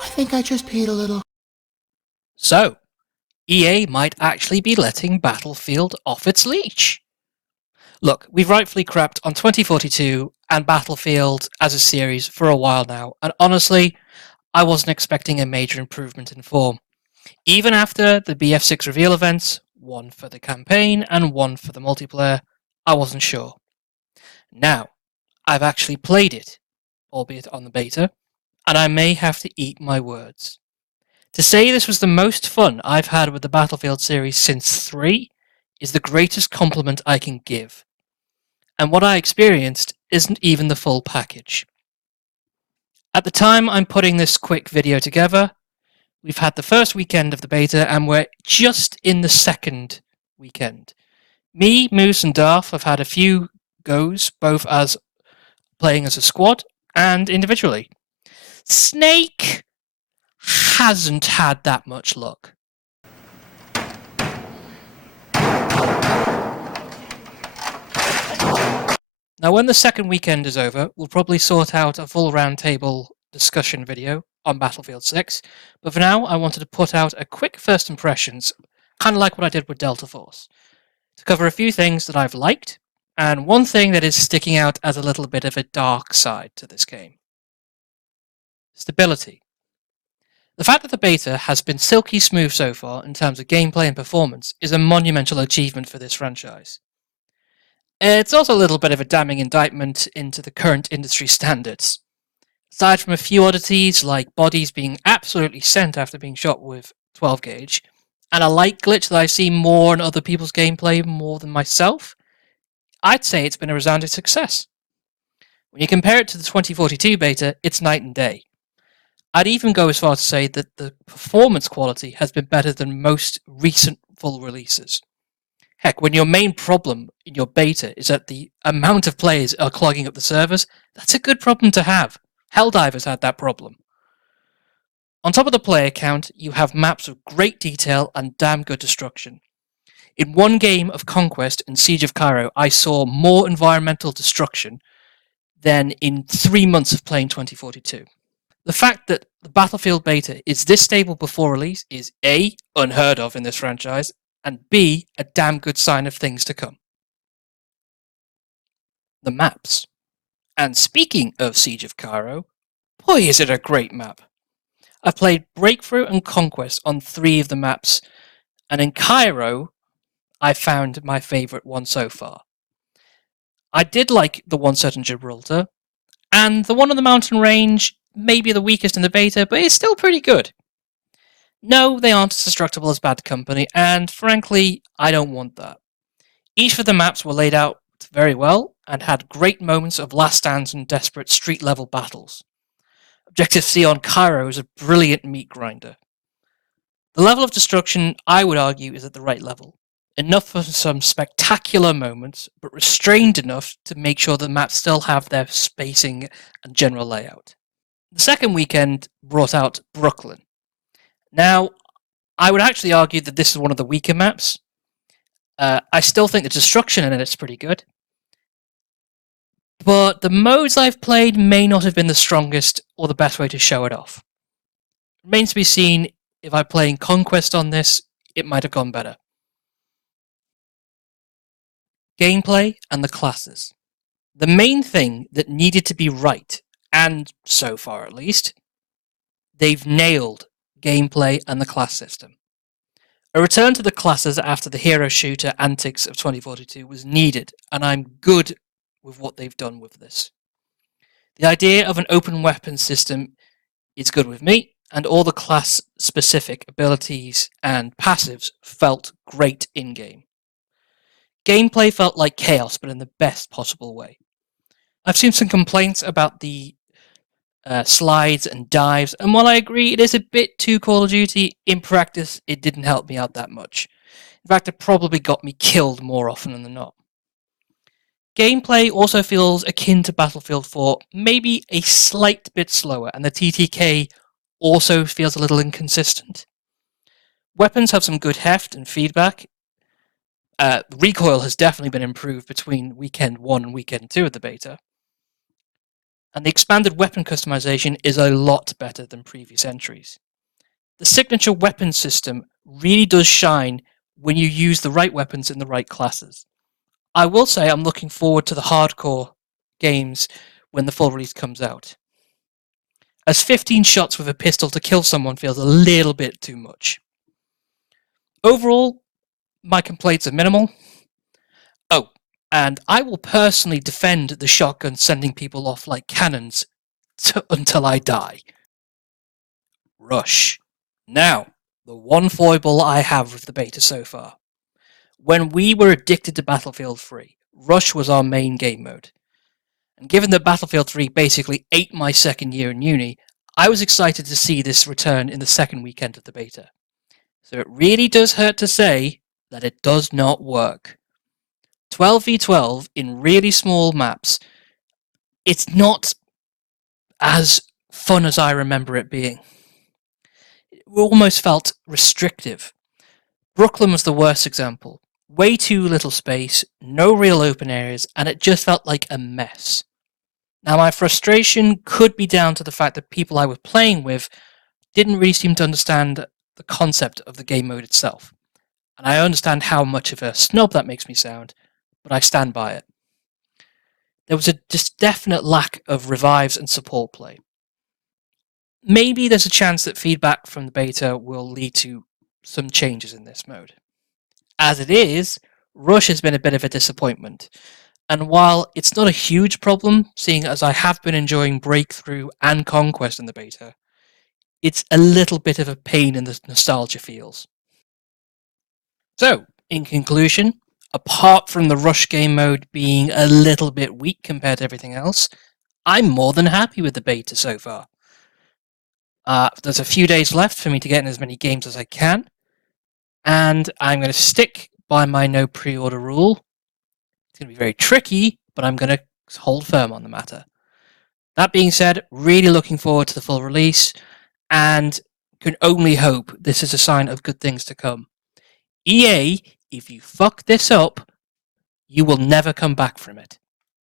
I think I just peed a little. So, EA might actually be letting Battlefield off its leash. Look, we've rightfully crapped on 2042 and Battlefield as a series for a while now, and honestly, I wasn't expecting a major improvement in form. Even after the BF6 reveal events, one for the campaign and one for the multiplayer, I wasn't sure. Now, I've actually played it, albeit on the beta, and I may have to eat my words. To say this was the most fun I've had with the Battlefield series since 3 is the greatest compliment I can give. And what I experienced isn't even the full package. At the time I'm putting this quick video together, we've had the first weekend of the beta and we're just in the second weekend. Me, Moose and Darth have had a few goes, both as playing as a squad and individually. Snake hasn't had that much luck. Now, when the second weekend is over, we'll probably sort out a full roundtable discussion video on Battlefield 6, but for now, I wanted to put out a quick first impressions, kind of like what I did with Delta Force, to cover a few things that I've liked, and one thing that is sticking out as a little bit of a dark side to this game. Stability. The fact that the beta has been silky smooth so far in terms of gameplay and performance is a monumental achievement for this franchise. It's also a little bit of a damning indictment into the current industry standards. Aside from a few oddities like bodies being absolutely sent after being shot with 12 gauge, and a light glitch that I've seen more in other people's gameplay more than myself, I'd say it's been a resounding success. When you compare it to the 2042 beta, it's night and day. I'd even go as far to say that the performance quality has been better than most recent full releases. Heck, when your main problem in your beta is that the amount of players are clogging up the servers, that's a good problem to have. Helldivers had that problem. On top of the player count, you have maps of great detail and damn good destruction. In one game of Conquest and Siege of Cairo, I saw more environmental destruction than in 3 months of playing 2042. The fact that the Battlefield beta is this stable before release is A, unheard of in this franchise, and B, a damn good sign of things to come. The maps. And speaking of Siege of Cairo, boy is it a great map. I've played Breakthrough and Conquest on 3 of the maps, and in Cairo, I found my favourite one so far. I did like the one set in Gibraltar, and the one on the mountain range may be the weakest in the beta, but it's still pretty good. No, they aren't as destructible as Bad Company, and frankly, I don't want that. Each of the maps were laid out very well, and had great moments of last stands and desperate street-level battles. Objective C on Cairo is a brilliant meat grinder. The level of destruction, I would argue, is at the right level. Enough for some spectacular moments, but restrained enough to make sure the maps still have their spacing and general layout. The second weekend brought out Brooklyn. Now, I would actually argue that this is one of the weaker maps. I still think the destruction in it is pretty good. But the modes I've played may not have been the strongest or the best way to show it off. Remains to be seen if I'm playing Conquest on this, it might have gone better. Gameplay and the classes. The main thing that needed to be right, and so far at least, they've nailed gameplay and the class system. A return to the classes after the hero shooter antics of 2042 was needed, and I'm good with what they've done with this. The idea of an open weapon system is good with me, and all the class specific abilities and passives felt great in game. Gameplay felt like chaos, but in the best possible way. I've seen some complaints about the slides and dives, and while I agree it is a bit too Call of Duty, in practice it didn't help me out that much. In fact, it probably got me killed more often than not. Gameplay also feels akin to Battlefield 4, maybe a slight bit slower, and the TTK also feels a little inconsistent. Weapons have some good heft and feedback. Recoil has definitely been improved between Weekend 1 and Weekend 2 of the beta. And the expanded weapon customization is a lot better than previous entries. The signature weapon system really does shine when you use the right weapons in the right classes. I will say I'm looking forward to the hardcore games when the full release comes out, as 15 shots with a pistol to kill someone feels a little bit too much. Overall, my complaints are minimal. Oh, and I will personally defend the shotgun sending people off like cannons until I die. Rush. Now, the one foible I have with the beta so far. When we were addicted to Battlefield 3, Rush was our main game mode. And given that Battlefield 3 basically ate my second year in uni, I was excited to see this return in the second weekend of the beta. So it really does hurt to say that it does not work. 12v12 in really small maps, it's not as fun as I remember it being. It almost felt restrictive. Brooklyn was the worst example. Way too little space, no real open areas, and it just felt like a mess. Now, my frustration could be down to the fact that people I was playing with didn't really seem to understand the concept of the game mode itself. And I understand how much of a snob that makes me sound, but I stand by it. There was a just definite lack of revives and support play. Maybe there's a chance that feedback from the beta will lead to some changes in this mode. As it is, Rush has been a bit of a disappointment. And while it's not a huge problem, seeing as I have been enjoying Breakthrough and Conquest in the beta, it's a little bit of a pain in the nostalgia feels. So, in conclusion, apart from the Rush game mode being a little bit weak compared to everything else, I'm more than happy with the beta so far. There's a few days left for me to get in as many games as I can, and I'm going to stick by my no pre-order rule. It's going to be very tricky, but I'm going to hold firm on the matter. That being said, really looking forward to the full release, and can only hope this is a sign of good things to come. EA, if you fuck this up, you will never come back from it.